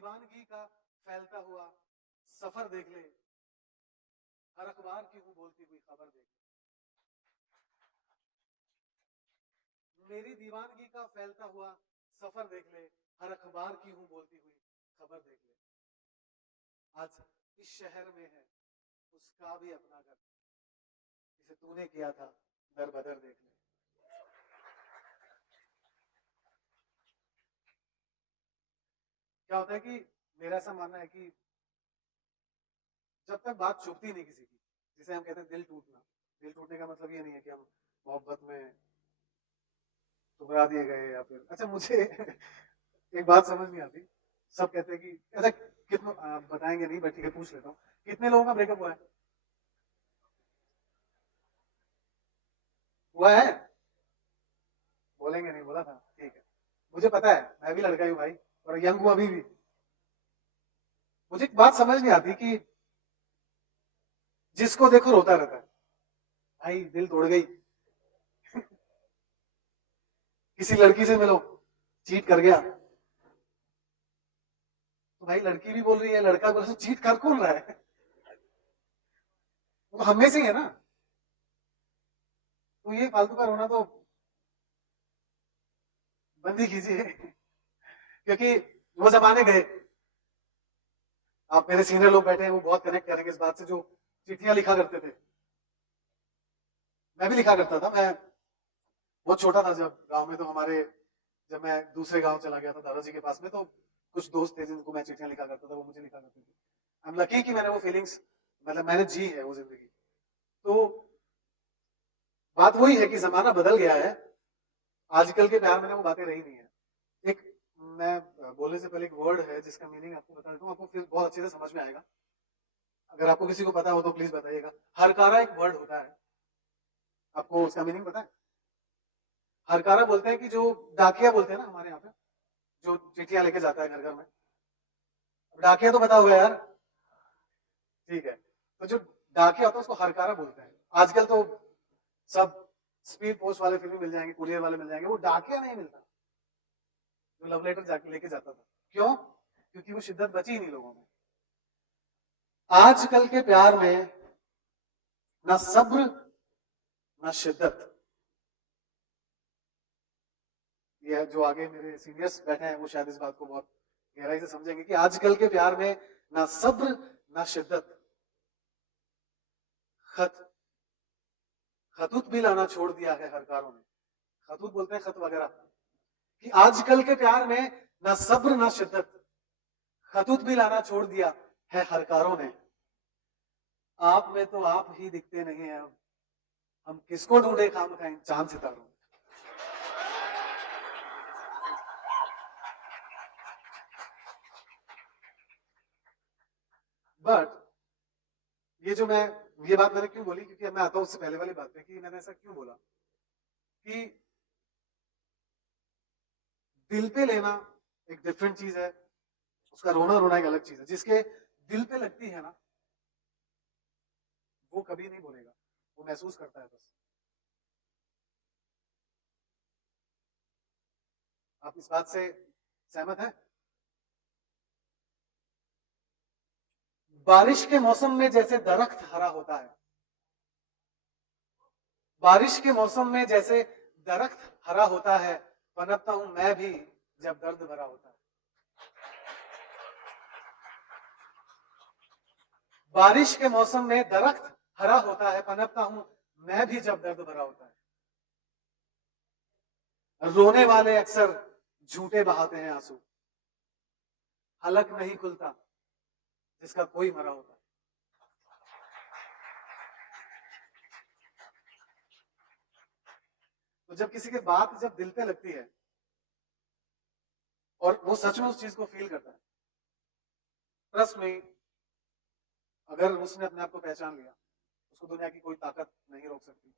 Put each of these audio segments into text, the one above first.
दीवानगी का फैलता हुआ सफर देख ले, हर अखबार की हूं बोलती हुई खबर देख ले। मेरी दीवानगी का फैलता हुआ सफर देख ले, हर अखबार की हूं बोलती हुई खबर देख ले। आज इस शहर में है उसका भी अपना घर, जिसे तूने किया था दर बदर देख ले। क्या होता है कि मेरा ऐसा मानना है कि जब तक बात चुभती नहीं किसी की, जिसे हम कहते हैं दिल टूटना, दिल टूटने का मतलब ये नहीं है कि हम मोहब्बत में ठुकरा दिए गए या फिर, अच्छा मुझे एक बात समझ नहीं आती, सब कहते हैं कि अच्छा कितने बताएंगे नहीं, बट ठीक है पूछ लेता हूँ, कितने लोगों का ब्रेकअप हुआ है? बोलेंगे नहीं, बोला था, ठीक है। मुझे पता है, मैं भी लड़का ही हूँ भाई, और यंग हूँ अभी भी। मुझे एक बात समझ नहीं आती कि जिसको देखो रोता रहता है, भाई दिल तोड़ गई। किसी लड़की से मिलो, चीट कर गया, तो भाई लड़की भी बोल रही है, लड़का बोल रहा है, चीट कर कौन रहा है? वो हम में से ही है ना। तो ये फालतू का रोना तो बंद ही कीजिए, क्योंकि वो जमाने गए। आप मेरे सीनियर लोग बैठे हैं, वो बहुत कनेक्ट करेंगे इस बात से, जो चिट्ठियां लिखा करते थे। मैं भी लिखा करता था, मैं बहुत छोटा था जब गांव में, तो हमारे, जब मैं दूसरे गांव चला गया था दादाजी के पास में, तो कुछ दोस्त थे जिनको मैं चिट्ठियां लिखा करता था, वो मुझे लिखा करते थे। आई एम लकी कि मैंने वो फीलिंग्स, मतलब मैंने जी है वो जिंदगी। तो बात वही है कि जमाना बदल गया है, आजकल के प्यार में वो बातें रही नहीं है। एक, मैं बोलने से पहले एक वर्ड है जिसका मीनिंग आपको बता देता हूँ, आपको फिर बहुत अच्छे से समझ में आएगा। अगर आपको किसी को पता हो तो प्लीज बताइएगा। हरकारा एक वर्ड होता है, आपको उसका मीनिंग पता है? हरकारा बोलते हैं कि जो डाकिया बोलते हैं ना हमारे यहाँ पे, जो चिट्ठियां लेके जाता है घर घर में, डाकिया तो पता होगा यार, ठीक है। तो जो डाकिया होता है उसको हरकारा बोलते हैं। आजकल तो सब स्पीड पोस्ट वाले फिर भी मिल जाएंगे, कुरियर वाले मिल जाएंगे, वो डाकिया नहीं मिलता जो लव लेटर जाके लेके जाता था। क्यों? क्योंकि वो शिद्दत बची ही नहीं लोगों में। आजकल के प्यार में ना सब्र ना शिद्दत। ये जो आगे मेरे सीनियर्स बैठे हैं वो शायद इस बात को बहुत गहराई से समझेंगे कि आजकल के प्यार में ना सब्र ना शिद्दत। खत खतूत भी लाना छोड़ दिया है हरकारों ने। खतूत बोलते हैं खत वगैरह, कि आजकल के प्यार में ना सब्र ना शिद्दत, खतूत भी लाना छोड़ दिया है हरकारों ने। आप में तो आप ही दिखते नहीं है, अब हम किसको ढूंढे खाम खाएं चांद सितारों। बट ये जो मैं, ये बात मैंने क्यों बोली, क्योंकि मैं आता हूं उससे पहले वाली बात पे, कि मैंने ऐसा क्यों बोला कि दिल पे लेना एक डिफरेंट चीज है, उसका रोना रोना एक अलग चीज है। जिसके दिल पे लगती है ना, वो कभी नहीं बोलेगा, वो महसूस करता है बस। आप इस बात से सहमत हैं? बारिश के मौसम में जैसे दरख्त हरा होता है, बारिश के मौसम में जैसे दरख्त हरा होता है, पनपता हूं मैं भी जब दर्द भरा होता है। बारिश के मौसम में दरख्त हरा होता है, पनपता हूं मैं भी जब दर्द भरा होता है। रोने वाले अक्सर झूठे बहाते हैं आंसू, हलक नहीं खुलता जिसका कोई मरा होता है। तो जब किसी की बात जब दिल पे लगती है और वो सच में उस चीज को फील करता है, ट्रस्ट में, अगर उसने अपने आप को पहचान लिया, उसको दुनिया की कोई ताकत नहीं रोक सकती।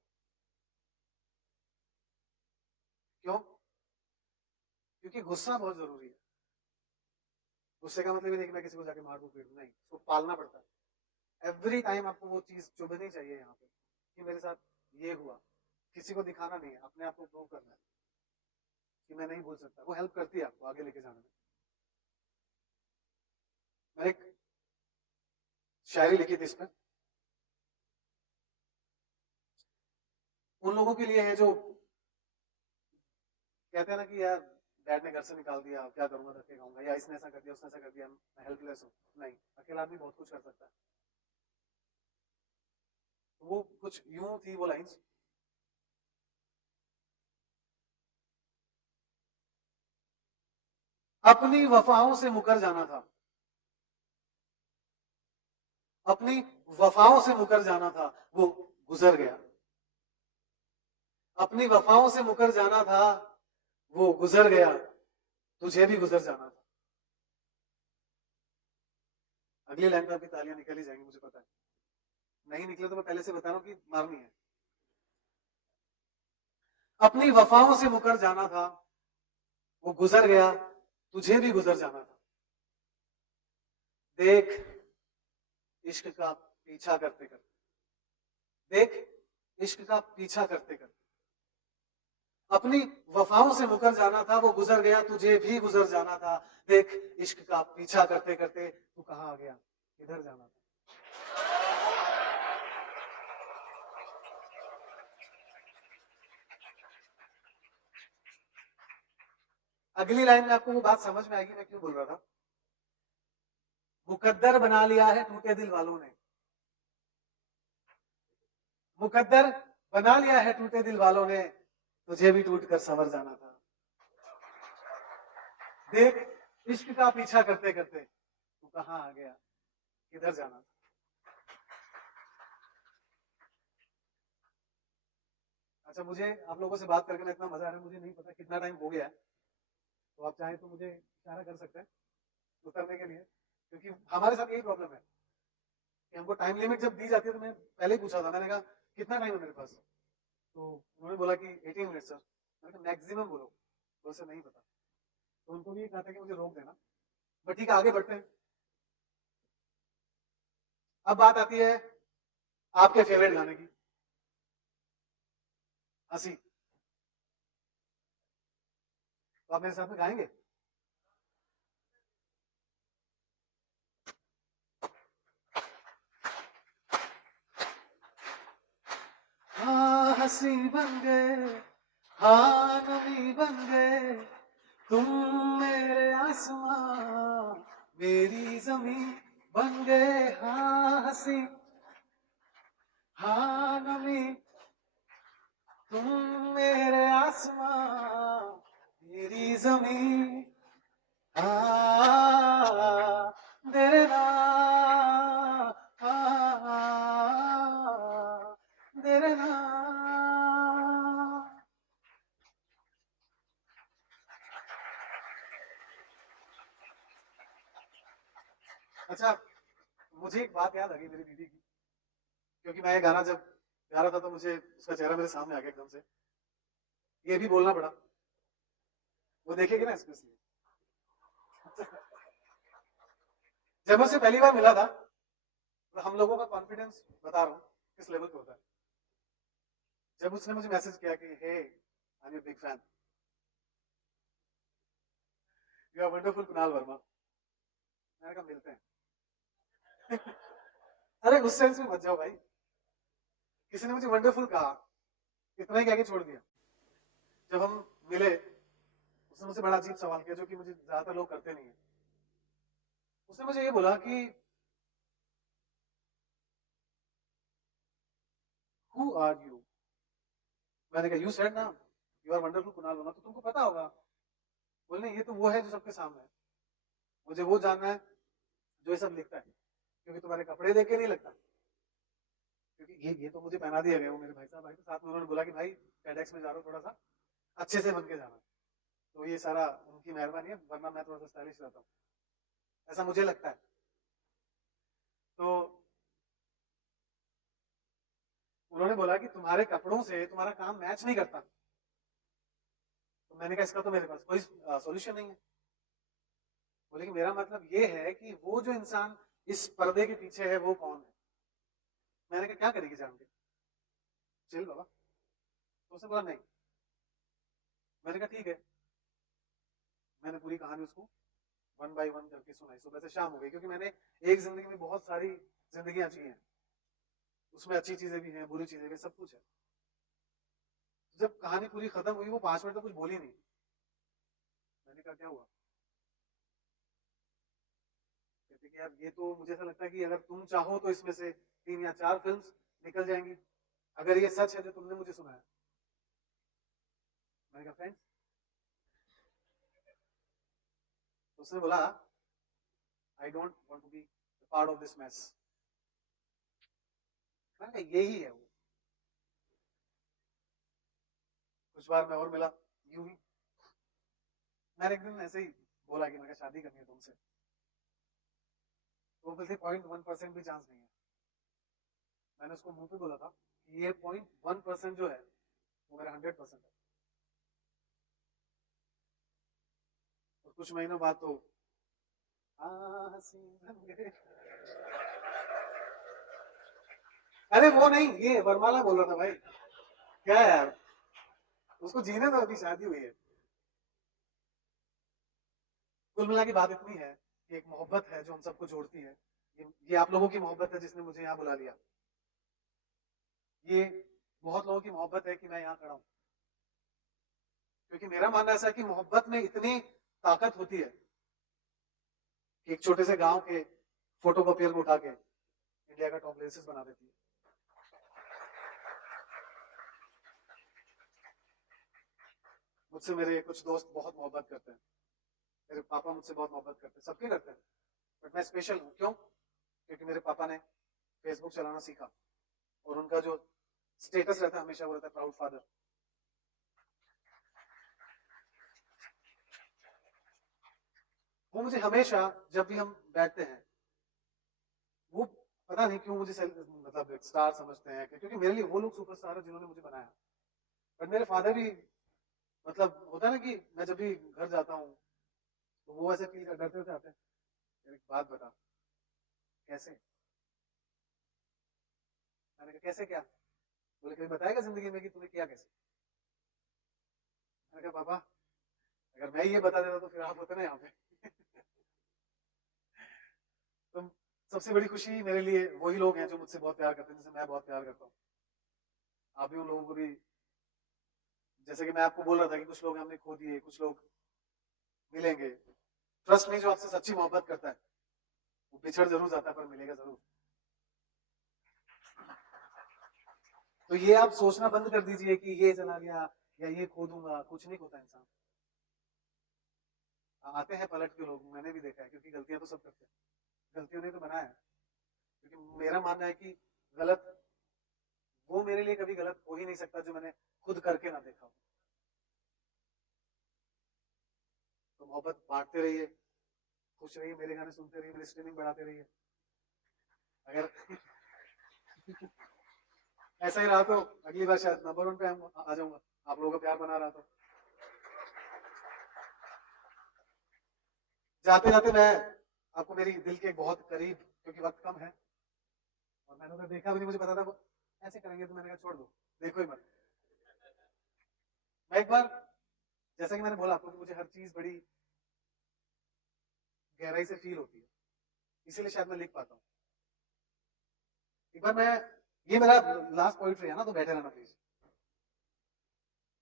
क्यों? क्योंकि गुस्सा बहुत जरूरी है। गुस्से का मतलब ये नहीं कि मैं किसी को जाके मार दूं पीट दूं, नहीं, उसको पालना पड़ता है। एवरी टाइम आपको वो चीज चुभनी चाहिए यहाँ पे, कि मेरे साथ ये हुआ। किसी को दिखाना नहीं है, अपने आप को प्रूव करना है कि मैं नहीं भूल सकता। वो हेल्प करती है आपको आगे लेके जाने में। मैंने एक शायरी लिखी थी इसमें, उन लोगों के लिए है जो कहते हैं ना कि यार डैड ने घर से निकाल दिया, क्या करूंगा, धक्के खाऊंगा, या इसने ऐसा कर दिया, उसने ऐसा कर दिया, मैं हेल्पलेस हूँ। नहीं, अकेला आदमी बहुत कुछ कर सकता है। तो वो कुछ यूं थी वो लाइंस, अपनी वफाओं से मुकर जाना था, अपनी वफाओं से मुकर जाना था, वो गुजर गया। अपनी वफाओं से मुकर जाना था, वो गुजर गया, तुझे भी गुजर जाना था। अगली लाइन में आपकी तालियां निकल ही जाएंगी, मुझे पता है। नहीं निकले तो मैं पहले से बता रहा हूं कि मारनी है। अपनी वफाओं से मुकर जाना था, वो गुजर गया, तुझे भी गुजर जाना था। देख इश्क का पीछा करते करते, देख इश्क का पीछा करते करते, अपनी वफाओं से मुकर जाना था, वो गुजर गया, तुझे भी गुजर जाना था। देख इश्क का पीछा करते करते तू कहां आ गया, किधर जाना था। अगली लाइन में आपको वो बात समझ में आएगी मैं क्यों बोल रहा था। मुकद्दर बना लिया है टूटे दिल वालों ने, मुकद्दर बना लिया है टूटे दिल वालों ने, तुझे भी टूट कर संवर जाना था। देख इश्क का पीछा करते करते तू कहां आ गया, किधर जाना था। अच्छा, मुझे आप लोगों से बात करके ना इतना मजा आ रहा है, मुझे नहीं पता कितना टाइम हो गया है, तो आप चाहें तो मुझे इशारा कर सकते हैं उतरने के लिए, क्योंकि हमारे साथ यही प्रॉब्लम है कि हमको टाइम लिमिट जब दी जाती है, तो मैं पहले ही पूछा था, मैंने कहा कितना टाइम है मेरे पास, तो उन्होंने बोला कि 18 मिनट सर। मैंने कहा मैक्सिमम बोलो, तो उसे नहीं पता, तो उनको भी कहा था कि मुझे रोक देना, बट ठीक है आगे बढ़ते हैं। अब बात आती है आपके फेवरेट गाने की, हंसी। तो आप मेरे साथ में गाएंगे। हाँ हंसी बन गए, हाँ नमी बन गए, तुम मेरे आसमां मेरी जमीन बन गए। हाँ हंसी हाँ नमी, तुम मेरे आसमां मेरी जमीन। हाँ देना, देना। अच्छा, मुझे एक बात याद आ गई मेरी दीदी की, क्योंकि मैं ये गाना जब गा रहा था तो मुझे उसका चेहरा मेरे सामने आ गया एकदम से, ये भी बोलना पड़ा, वो देखेगी ना इसमें इसलिए। जब मैं उससे पहली बार मिला था, तो हम लोगों का कॉन्फिडेंस बता रहा हूँ किस लेवल पे होता है। जब उसने मुझे मैसेज किया कि hey I am big fan, you are wonderful Kunal Verma, मैंने कहा मिलते हैं। अरे उस सेंस में मत जाओ भाई, किसी ने मुझे वंडरफुल कहा, इतना ही कह के छोड़ दिया। जब हम मिले, उसने मुझसे बड़ा अजीब सवाल किया जो कि मुझे ज्यादातर लोग करते नहीं है। उसने मुझे ये बोला कि हु आर यू। मैंने कहा यू सेड ना you are wonderful Kunal Verma, तो तुमको पता होगा। बोले नहीं, ये तो वो है जो सबके सामने है, मुझे वो जानना है जो ये सब लिखता है, क्योंकि तुम्हारे कपड़े देख के नहीं लगता, क्योंकि ये तो मुझे पहना दिया गया वो मेरे भाई साहब भाई, तो साथ में उन्होंने बोला कि भाई टेडेक्स में जा रहा हूँ, थोड़ा सा अच्छे से बन के जाना, तो ये सारा उनकी मेहरबानी है, वरना मैं थोड़ा सा स्टाइलिश रहता हूँ, ऐसा मुझे लगता है। तो उन्होंने बोला कि तुम्हारे कपड़ों से तुम्हारा काम मैच नहीं करता। तो मैंने कहा इसका तो मेरे पास कोई सॉल्यूशन नहीं है। बोले कि मेरा मतलब ये है कि वो जो इंसान इस पर्दे के पीछे है वो कौन है। मैंने कहा क्या करेगी जान के, चिल बाबा। तो उसने बोला नहीं। मैंने कहा ठीक है। मैंने पूरी कहानी उसको वन बाय वन करके सुनाई, सुबह से शाम हो गई, क्योंकि मैंने एक जिंदगी में बहुत सारी जिंदगियां जी हैं, उसमें अच्छी चीजें भी हैं, बुरी चीजें भी, सब कुछ है। जब कहानी पूरी खत्म हुई, वो 5 मिनट तक कुछ बोली नहीं। मैंने कहा क्या हुआ? कहते कि यार ये तो मुझे ऐसा लगता है कि अगर तुम चाहो तो इसमें से 3 या 4 फिल्म्स निकल जाएंगी, अगर ये सच है जो तुमने मुझे सुनाया। मैंने कहा फ्रेंड्स, उसने बोला I don't want to be part of this mess. मैंने कहा यही है वो। कुछ बार मैं और मिला, यूं ही मैंने एक दिन ऐसे ही बोला कि मैं शादी करनी है तुमसे, तो वो बोलते 0.1% भी चांस नहीं है। मैंने उसको मुंह पे बोला था कि ये 0.1% जो है वो मेरा 100% है। और कुछ महीनों बाद तो अरे वो नहीं, ये वरमाला बोल रहा था भाई। क्या है यार, उसको जीने तो, अभी शादी हुई है। कुल मिला की बात इतनी है कि एक मोहब्बत है जो हम सबको जोड़ती है। ये आप लोगों की मोहब्बत है जिसने मुझे यहाँ बुला लिया। ये बहुत लोगों की मोहब्बत है कि मैं यहाँ खड़ा हूँ, क्योंकि मेरा मानना ऐसा है कि मोहब्बत में इतनी ताकत होती है कि एक छोटे से गांव के फोटोकॉपियर को उठा के इंडिया का टॉप लेसेस बना देती है। मुझसे मेरे कुछ दोस्त बहुत मोहब्बत करते हैं, मेरे पापा मुझसे बहुत मोहब्बत करते हैं, सबके करते हैं, बट मैं स्पेशल हूँ। क्यों? क्योंकि मेरे पापा ने फेसबुक चलाना सीखा, और उनका जो स्टेटस रहता है हमेशा वो रहता है प्राउड फादर। वो मुझे हमेशा, जब भी हम बैठते हैं, वो पता नहीं क्यों मुझे मतलब एक स्टार समझते हैं, क्योंकि मेरे लिए वो लोग सुपरस्टार है जिन्होंने मुझे बनाया। बट मेरे फादर भी, मतलब होता है ना कि मैं जब भी घर जाता हूँ तो वो ऐसे फील डरते हुए आते हैं, एक बात बता कैसे। मैंने कहा कैसे क्या? बोले कभी बताएगा जिंदगी में कि तूने किया कैसे? मैंने कहा पापा, अगर मैं ये बता देता तो फिर आप होते ना यहाँ पे। तो सबसे बड़ी खुशी मेरे लिए वही लोग हैं जो मुझसे बहुत प्यार करते हैं, जिनसे मैं बहुत प्यार करता हूँ। आप भी उन लोगों को भी, जैसे कि मैं आपको बोल रहा था कि कुछ लोग हमने खो दिए, कुछ लोग मिलेंगे। ट्रस्ट नहीं, जो आपसे सच्ची मोहब्बत करता है वो बिछड़ जरूर जाता है पर मिलेगा जरूर। तो ये आप सोचना बंद कर दीजिए कि ये चला गया या ये खो दूंगा, कुछ नहीं खोता इंसान। आते हैं पलट के लोग, मैंने भी देखा है, क्योंकि गलतियां तो सब करते हैं, गलतियों ने तो बनाया है। क्योंकि मेरा मानना है कि गलत वो मेरे लिए कभी गलत हो ही नहीं सकता जो मैंने खुद करके ना देखा हो। तो मोहब्बत बांटते रहिए, खुश रहिए, मेरे गाने सुनते रहिए, मेरी स्ट्रीमिंग बढ़ाते रहिए। अगर ऐसा ही रहा तो अगली बार शायद नंबर 1 पे आ जाऊंगा, आप लोगों का प्यार बना रहा। तो जाते जाते मैं आपको मेरी दिल के बहुत करीब, क्योंकि वक्त कम है और मैंने उधर देखा भी नहीं, मुझे पता था वो ऐसे करेंगे, तो मैंने कहा छोड़ दो, देखो ही मत। मैं एक बार, जैसा कि मैंने बोला आपको कि मुझे हर चीज बड़ी गहराई से फील होती है, इसीलिए शायद मैं लिख पाता हूँ। एक बार मैं, ये मेरा लास्ट पोइट्री है ना, तो बैठे रहना प्लीज।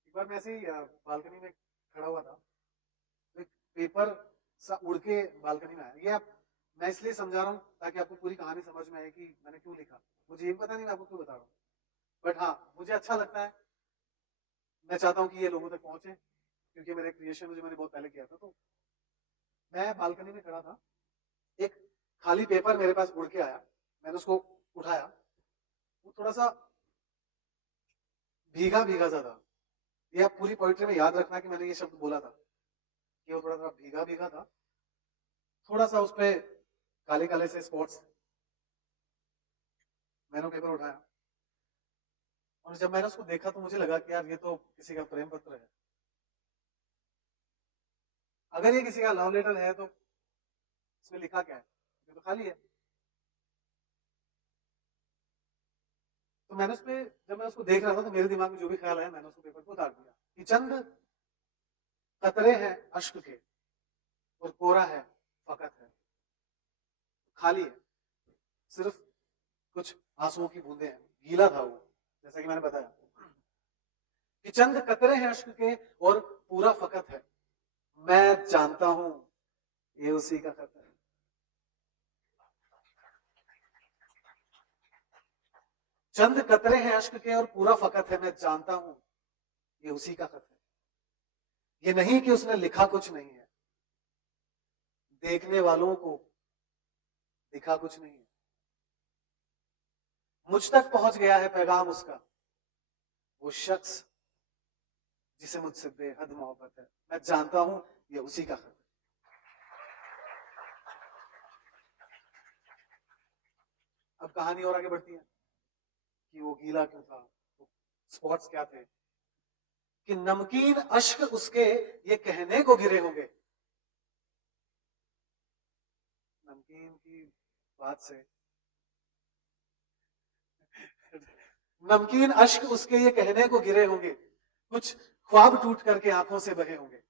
एक बार मैं ऐसे ही बालकनी में खड़ा हुआ था, तो एक पेपर सा उड़ के बालकनी में आया। ये आप, मैं इसलिए समझा रहा हूँ ताकि आपको पूरी कहानी समझ में आए कि मैंने क्यों लिखा। मुझे ये पता नहीं मैं आपको क्यों बता रहा हूँ, बट हाँ मुझे अच्छा लगता है। मैं चाहता हूँ कि ये लोगों तक पहुंचे, क्योंकि मेरा क्रिएशन जो मैंने बहुत पहले किया था। तो मैं बालकनी में खड़ा था, एक खाली पेपर मेरे पास उड़ के आया, मैंने उसको उठाया, वो थोड़ा सा भीगा भीगा सा था। ये आप पूरी पोइट्री में याद रखना कि मैंने ये शब्द बोला था कि वो थोड़ा सा भीगा भीगा था, थोड़ा सा उस पर काले काले से स्पॉट्स। मैंने पेपर उठाया और जब मैंने उसको देखा तो मुझे लगा कि यार ये तो किसी का प्रेम पत्र है। अगर ये किसी का लव लेटर है तो इसमें लिखा क्या है? ये तो खाली है। तो मैंने उस पर, जब मैं उसको देख रहा था तो मेरे दिमाग में जो भी ख्याल आया मैंने उसको पेपर को उतार दिया कि चंद कतरे हैं अश्क के और कोरा है फकत है, खाली है, सिर्फ कुछ आंसुओं की बूंदें हैं, गीला था वो, जैसा कि मैंने बताया कि चंद कतरे हैं अश्क के और पूरा फकत है। मैं जानता हूं ये उसी का खत है। चंद कतरे हैं अश्क के और पूरा फकत है, मैं जानता हूं ये उसी का खत है। ये नहीं कि उसने लिखा कुछ नहीं है, देखने वालों को दिखा कुछ नहीं है। मुझ तक पहुंच गया है पैगाम उसका, वो शख्स जिसे मुझसे बेहद मोहब्बत है। मैं जानता हूं ये उसी का खत है। अब कहानी और आगे बढ़ती है कि वो गीला क्यों था, वो स्पॉट्स क्या थे, कि नमकीन अश्क उसके ये कहने को गिरे होंगे। नमकीन की बात से नमकीन अश्क उसके ये कहने को गिरे होंगे, कुछ ख्वाब टूट करके आंखों से बहे होंगे।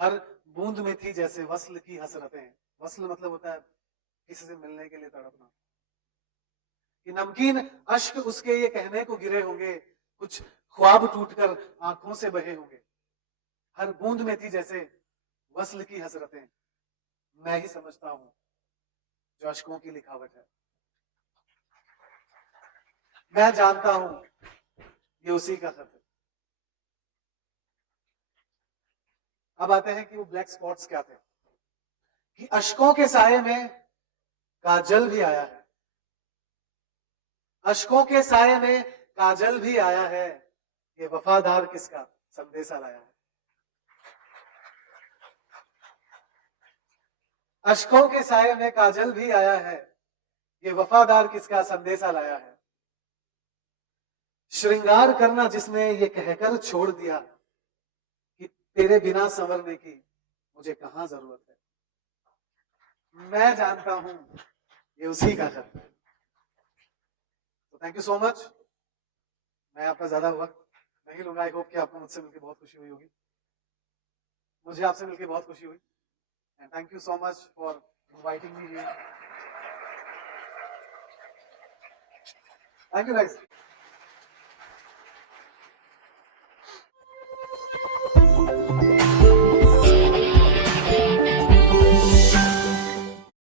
हर बूंद में थी जैसे वस्ल की हसरतें। वस्ल मतलब होता है किसी से मिलने के लिए तड़पना। कि नमकीन अश्क उसके ये कहने को गिरे होंगे, कुछ ख्वाब टूटकर आंखों से बहे होंगे। हर बूंद में थी जैसे वस्ल की हसरतें। मैं ही समझता हूं जो अश्कों की लिखावट है। मैं जानता हूं ये उसी का खत है। अब आते हैं कि वो ब्लैक स्पॉट्स क्या थे। कि अश्कों के साये में काजल भी आया है। अश्कों के साये में काजल भी आया है, ये वफादार किसका संदेशा लाया है। अश्कों के साये में काजल भी आया है, ये वफादार किसका संदेशा लाया है। श्रृंगार करना जिसने ये कहकर छोड़ दिया कि तेरे बिना संवरने की मुझे कहां जरूरत है। मैं जानता हूं ये उसी का खत है। तो थैंक यू सो मच। मैं आपका ज्यादा वक्त नहीं लूंगा। आई होप कि आपको मुझसे मिलकर बहुत खुशी हुई होगी। मुझे आपसे मिलकर बहुत खुशी हुई। And thank you so much for inviting me here. Thank you guys.